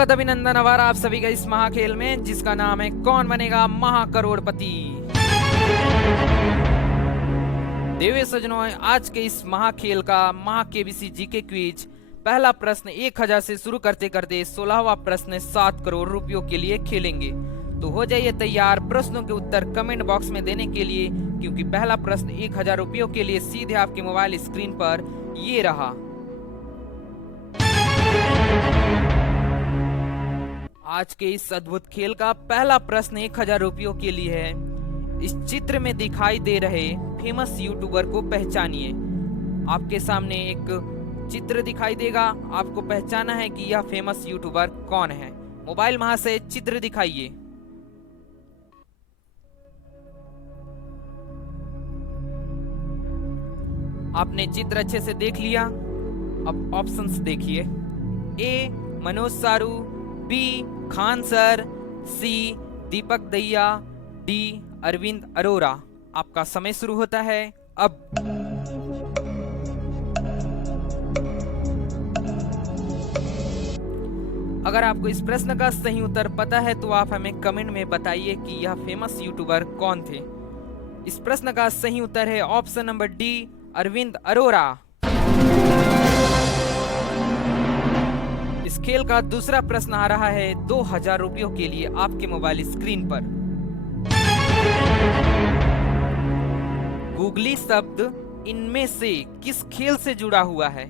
स्वागत अभिनंदन आभार आप सभी का इस महाखेल में जिसका नाम है कौन बनेगा महाकरोड़पति। देवे सजनों, आज के इस महाखेल का महा केबीसी जीके क्विज पहला प्रश्न 1000 से शुरू करते करते 16वां प्रश्न 7 करोड़ रुपयों के लिए खेलेंगे। तो हो जाइए तैयार प्रश्नों के उत्तर कमेंट बॉक्स में देने के लिए, क्योंकि पहला प्रश्न 1000 रुपयों के लिए सीधे आपके मोबाइल स्क्रीन पर ये रहा। आज के इस अद्भुत खेल का पहला प्रश्न 1000 रुपयों के लिए है। इस चित्र में दिखाई दे रहे फेमस यूट्यूबर को पहचानिए। आपके सामने एक चित्र दिखाई देगा, आपको पहचाना है कि यह फेमस यूट्यूबर कौन है। मोबाइल वहां से चित्र दिखाइए। आपने चित्र अच्छे से देख लिया। अब ऑप्शंस देखिए। ए मनोज सारू, बी खान सर, सी दीपक दहिया, डी अरविंद अरोरा। आपका समय शुरू होता है अब। अगर आपको इस प्रश्न का सही उत्तर पता है तो आप हमें कमेंट में बताइए कि यह फेमस यूट्यूबर कौन थे। इस प्रश्न का सही उत्तर है option number D Arvind Arora. इस खेल का दूसरा प्रश्न आ रहा है 2000 रुपयों के लिए आपके मोबाइल स्क्रीन पर। गूगली शब्द इनमें से किस खेल से जुड़ा हुआ है?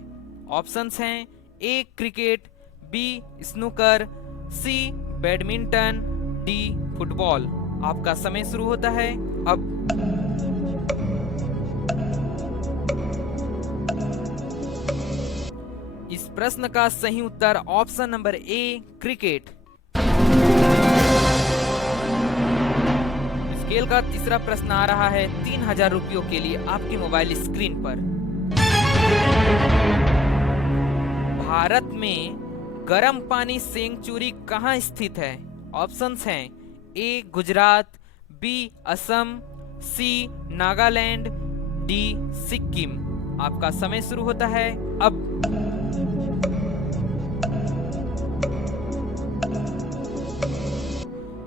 ऑप्शंस हैं ए क्रिकेट, बी स्नूकर, सी बैडमिंटन, डी फुटबॉल। आपका समय शुरू होता है अब। इस प्रश्न का सही उत्तर ऑप्शन नंबर ए क्रिकेट। इस खेल का तीसरा प्रश्न आ रहा है 3000 रुपयों के लिए आपके मोबाइल स्क्रीन पर। भारत में गर्म पानी सेंचुरी कहाँ स्थित है? ऑप्शंस हैं ए गुजरात, बी असम, सी नागालैंड, डी सिक्किम। आपका समय शुरू होता है अब।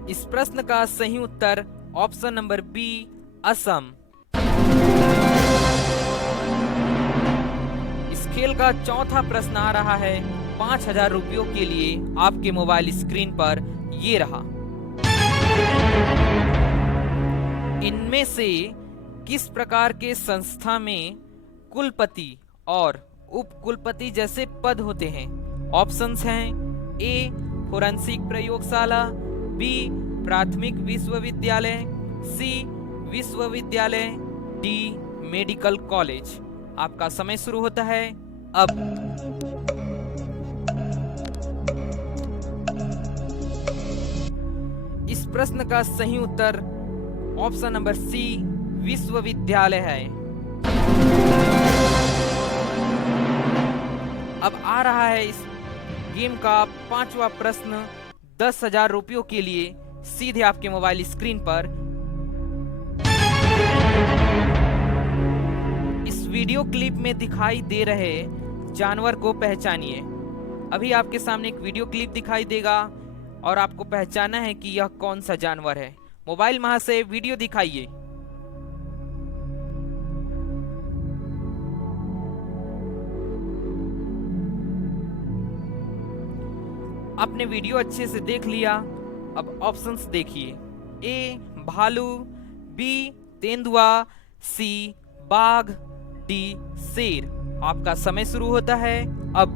इस प्रश्न का सही उत्तर ऑप्शन नंबर बी असम। इस खेल का चौथा प्रश्न आ रहा है 5000 रुपयों के लिए आपके मोबाइल स्क्रीन पर ये रहा। इनमें से किस प्रकार के संस्था में कुलपति और उपकुलपति जैसे पद होते हैं? ऑप्शंस हैं ए फोरेंसिक प्रयोगशाला, बी प्राथमिक विश्वविद्यालय, सी विश्वविद्यालय, डी मेडिकल कॉलेज। आपका समय शुरू होता है अब। इस प्रश्न का सही उत्तर ऑप्शन नंबर सी विश्वविद्यालय है। अब आ रहा है इस गेम का पांचवा प्रश्न 10,000 रुपयों के लिए सीधे आपके मोबाइल स्क्रीन पर। इस वीडियो क्लिप में दिखाई दे रहे जानवर को पहचानिए। अभी आपके सामने एक वीडियो क्लिप दिखाई देगा और आपको पहचाना है कि यह कौन सा जानवर है। मोबाइल वहां से वीडियो दिखाइए। आपने वीडियो अच्छे से देख लिया। अब ऑप्शंस देखिए। ए भालू, बी तेंदुआ, सी बाघ, डी शेर। आपका समय शुरू होता है अब।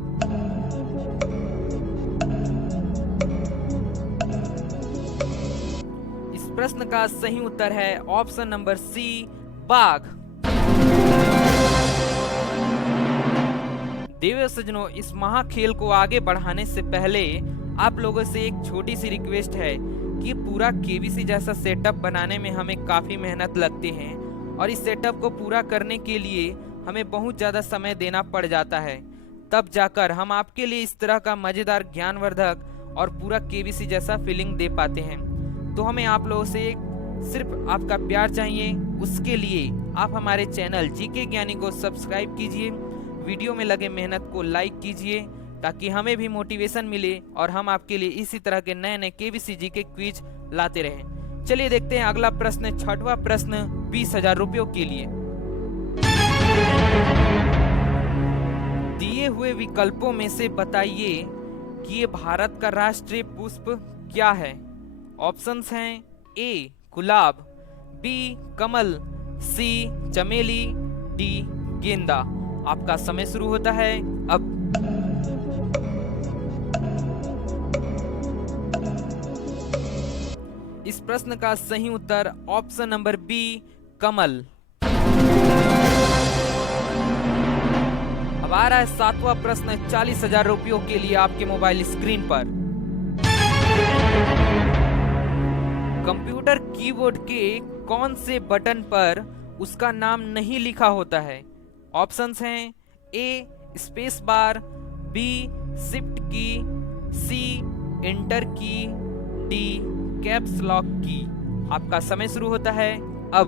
इस प्रश्न का सही उत्तर है ऑप्शन नंबर सी बाघ। देव सज्जनों, इस महाखेल को आगे बढ़ाने से पहले आप लोगों से एक छोटी सी रिक्वेस्ट है कि पूरा केबीसी जैसा सेटअप बनाने में हमें काफी मेहनत लगती है और इस सेटअप को पूरा करने के लिए हमें बहुत ज्यादा समय देना पड़ जाता है। तब जाकर हम आपके लिए इस तरह का मजेदार ज्ञानवर्धक और पूरा केबीसी जैसा फीलिंग दे पाते हैं। तो हमें आप लोगों से सिर्फ आपका प्यार चाहिए। उसके लिए आप हमारे चैनल जीके ज्ञानी को सब्सक्राइब कीजिए, वीडियो में लगे मेहनत को लाइक कीजिए, ताकि हमें भी मोटिवेशन मिले और हम आपके लिए इसी तरह के नए नए केबीसी के क्विज लाते रहें। चलिए देखते हैं अगला प्रश्न, छठवां प्रश्न 20,000 रुपयों के लिए। दिए हुए विकल्पों में से बताइए कि ये भारत का राष्ट्रीय पुष्प क्या है। ऑप्शंस हैं ए गुलाब, बी कमल, सी चमेली, डी गेंदा। आपका समय शुरू होता है अब। इस प्रश्न का सही उत्तर ऑप्शन नंबर बी कमल। अब आ रहा है सातवां प्रश्न 40,000 रुपयों के लिए आपके मोबाइल स्क्रीन पर। कंप्यूटर कीबोर्ड के कौन से बटन पर उसका नाम नहीं लिखा होता है। ऑप्शंस हैं ए स्पेस बार, बी शिफ्ट की, सी एंटर की, डी कैप्स लॉक की। आपका समय शुरू होता है अब।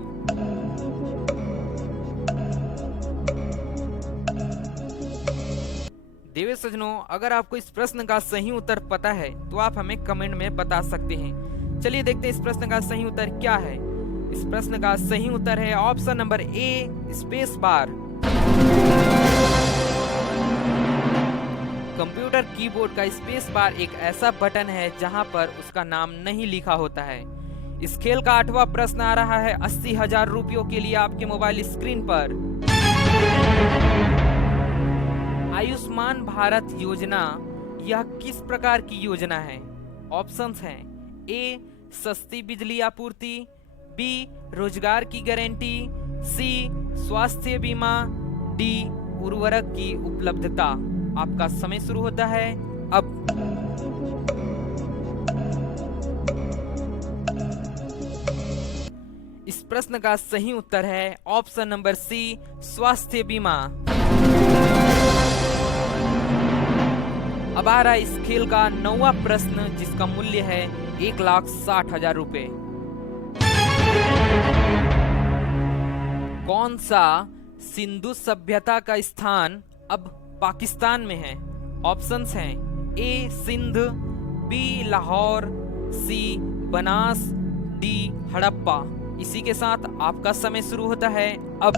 देवे सज्जनों, अगर आपको इस प्रश्न का सही उत्तर पता है तो आप हमें कमेंट में बता सकते हैं। चलिए देखते हैं इस प्रश्न का सही उत्तर क्या है। इस प्रश्न का सही उत्तर है option number A space bar. Computer keyboard का स्पेस बार एक ऐसा बटन है जहां पर उसका नाम नहीं लिखा होता है। इस खेल का 8वां प्रश्न आ रहा है 80,000 रुपयों के लिए आपके मोबाइल स्क्रीन पर। आयुष्मान भारत योजना यह किस प्रकार की योजना है। ऑप्शंस हैं ए सस्ती बिजली आपूर्ति, बी रोजगार की गारंटी, सी स्वास्थ्य बीमा, डी उर्वरक की उपलब्धता। आपका समय शुरू होता है अब। इस प्रश्न का सही उत्तर है ऑप्शन नंबर सी स्वास्थ्य बीमा। अब आ रहा है इस खेल का 9वां प्रश्न जिसका मूल्य है 1,60,000 रुपए। कौन सा सिंधु सभ्यता का स्थान अब पाकिस्तान में है। ऑप्शंस हैं ए सिंध, बी लाहौर, सी बनास, डी हड़प्पा। इसी के साथ आपका समय शुरू होता है अब।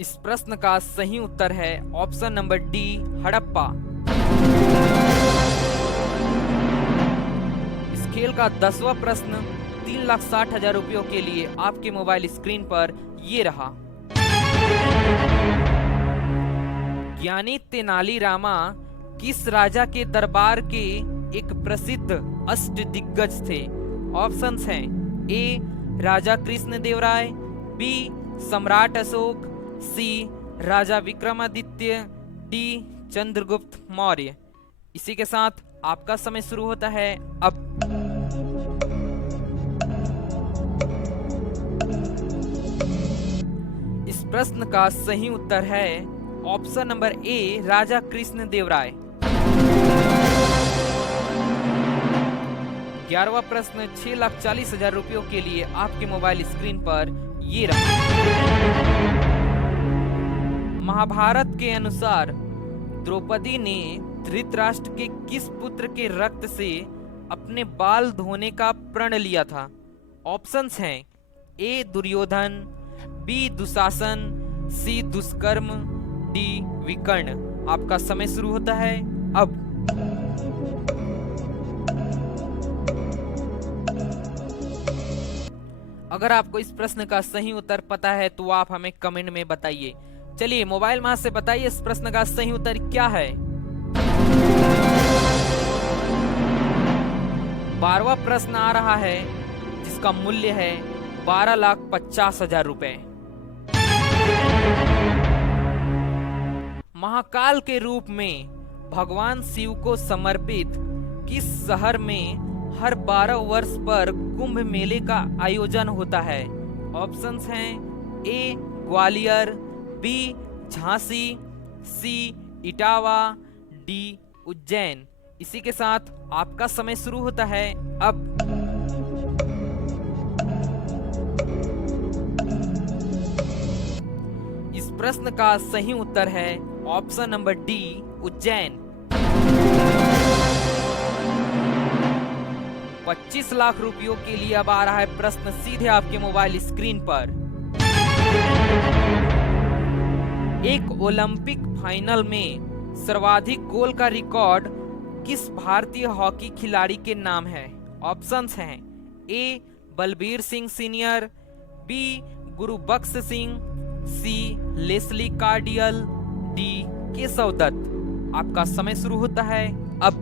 इस प्रश्न का सही उत्तर है ऑप्शन नंबर डी हड़प्पा। इस खेल का 10वां प्रश्न 3,60,000 रुपयों के लिए आपके मोबाइल स्क्रीन पर ये रहा। ज्ञानी तेनालीरामा किस राजा के दरबार के एक प्रसिद्ध अष्टदिग्गज थे। ऑप्शंस हैं ए राजा कृष्णदेवराय, बी सम्राट अशोक, सी राजा विक्रमादित्य, डी चंद्रगुप्त मौर्य। इसी के साथ आपका समय शुरू होता है अब। इस प्रश्न का सही उत्तर है ऑप्शन नंबर ए राजा कृष्णदेवराय। 11वां प्रश्न 6,40,000 रुपयों के लिए आपके मोबाइल स्क्रीन पर ये रहा। महाभारत के अनुसार द्रौपदी ने धृतराष्ट्र के किस पुत्र के रक्त से अपने बाल धोने का प्रण लिया था। ऑप्शंस हैं ए दुर्योधन, बी दुशासन, सी दुष्कर्म, डी विकर्ण। आपका समय शुरू होता है अब। अगर आपको इस प्रश्न का सही उत्तर पता है तो आप हमें कमेंट में बताइए। चलिए मोबाइल मां से बताइए इस प्रश्न का सही उत्तर क्या है। 12वां प्रश्न आ रहा है जिसका मूल्य है 12,50,000 रुपए। महाकाल के रूप में भगवान शिव को समर्पित किस शहर में हर 12 वर्ष पर कुंभ मेले का आयोजन होता है। ऑप्शंस हैं ए ग्वालियर, बी झांसी, सी इटावा, डी उज्जैन। इसी के साथ आपका समय शुरू होता है अब। प्रश्न का सही उत्तर है option number D, Ujjain. 25 lakh रुपयों के लिए अब आ रहा है प्रश्न सीधे आपके मोबाइल स्क्रीन पर। एक ओलंपिक फाइनल में सर्वाधिक गोल का रिकॉर्ड किस भारतीय हॉकी खिलाड़ी के नाम है? ऑप्शंस हैं ए, बलबीर सिंह सीनियर, बी, गुरुबख्श सिंह, सी, लेस्ली कार्डियल, डी, केशव दत्त। आपका समय शुरू होता है अब।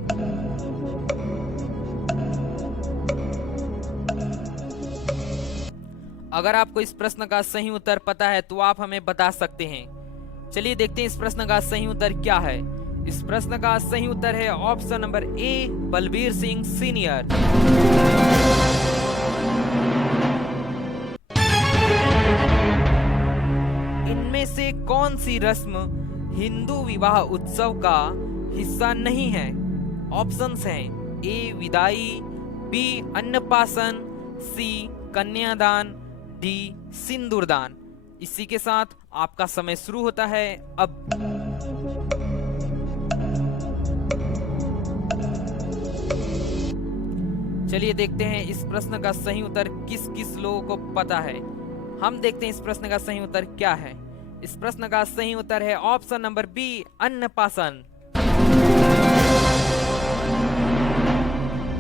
अगर आपको इस प्रश्न का सही उत्तर पता है तो आप हमें बता सकते हैं। चलिए देखते हैं इस प्रश्न का सही उत्तर क्या है। इस प्रश्न का सही उत्तर है option number A, Balbir Singh senior. इनमें से कौन सी रस्म हिंदू विवाह उत्सव का हिस्सा नहीं है? ऑप्शंस हैं ए, विदाई, बी, अन्नप्राशन, सी, कन्यादान, डी, सिंदूरदान। इसी के साथ आपका समय शुरू होता है अब। चलिए देखते हैं इस प्रश्न का सही उत्तर किस किस लोगों को पता है। हम देखते हैं इस प्रश्न का सही उत्तर क्या है। इस प्रश्न का सही उत्तर है ऑप्शन नंबर बी, अन्नप्राशन।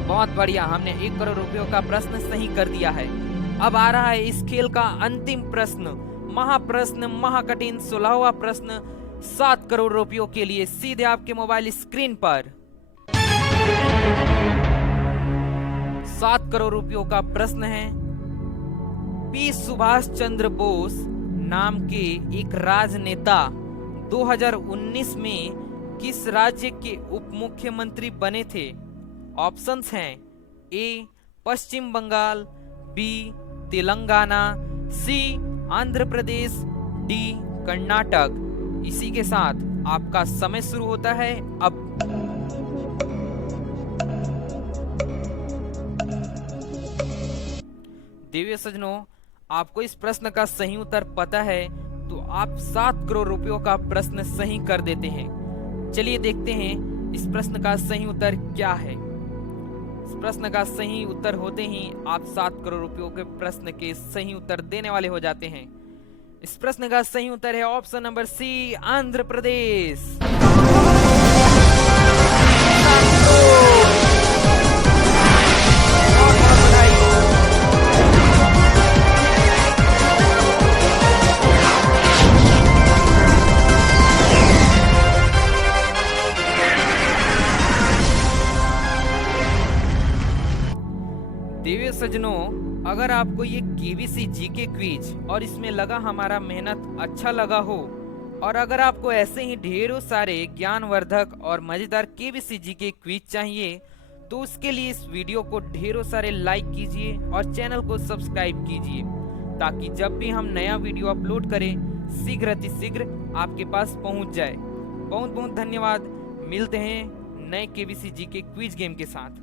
बहुत बढ़िया, हमने 1 करोड़ रुपयों का प्रश्न सही कर दिया है। अब आ रहा है इस खेल का अंतिम प्रश्न, महाप्रश्न, महाकठिन 16वां प्रश्न 7 करोड़ रुपयों के लिए सीधे आपके मोबाइल स्क्रीन पर। 7 करोड़ रुपयों का प्रश्न है। पी सुभाष चंद्र बोस नाम के एक राजनेता 2019 में किस राज्य के उप मुख्यमंत्री बने थे? ऑप्शंस हैं ए, पश्चिम बंगाल, बी, तेलंगाना, सी, आंध्र प्रदेश, डी, कर्नाटक। इसी के साथ आपका समय शुरू होता है अब। देवियों सज्जनों, आपको इस प्रश्न का सही उत्तर पता है तो आप 7 करोड़ रुपयों का प्रश्न सही कर देते हैं। चलिए देखते हैं इस प्रश्न का सही उत्तर क्या है। इस प्रश्न का सही उत्तर होते ही आप 7 करोड़ रुपयों के प्रश्न के सही उत्तर देने वाले हो जाते हैं। इस प्रश्न का सही उत्तर है option number C, Andhra Pradesh. देवियों सज्जनों, अगर आपको ये केबीसी जीके क्विज और इसमें लगा हमारा मेहनत अच्छा लगा हो, और अगर आपको ऐसे ही ढेरों सारे ज्ञानवर्धक और मजेदार केबीसी जीके क्विज चाहिए तो उसके लिए इस वीडियो को ढेरों सारे लाइक कीजिए और चैनल को सब्सक्राइब कीजिए, ताकि जब भी हम नया वीडियो अपलोड करें शीघ्र अतिशीघ्र आपके पास पहुंच जाए। बहुत बहुत धन्यवाद। मिलते हैं नए केबीसी जीके क्विज गेम के साथ।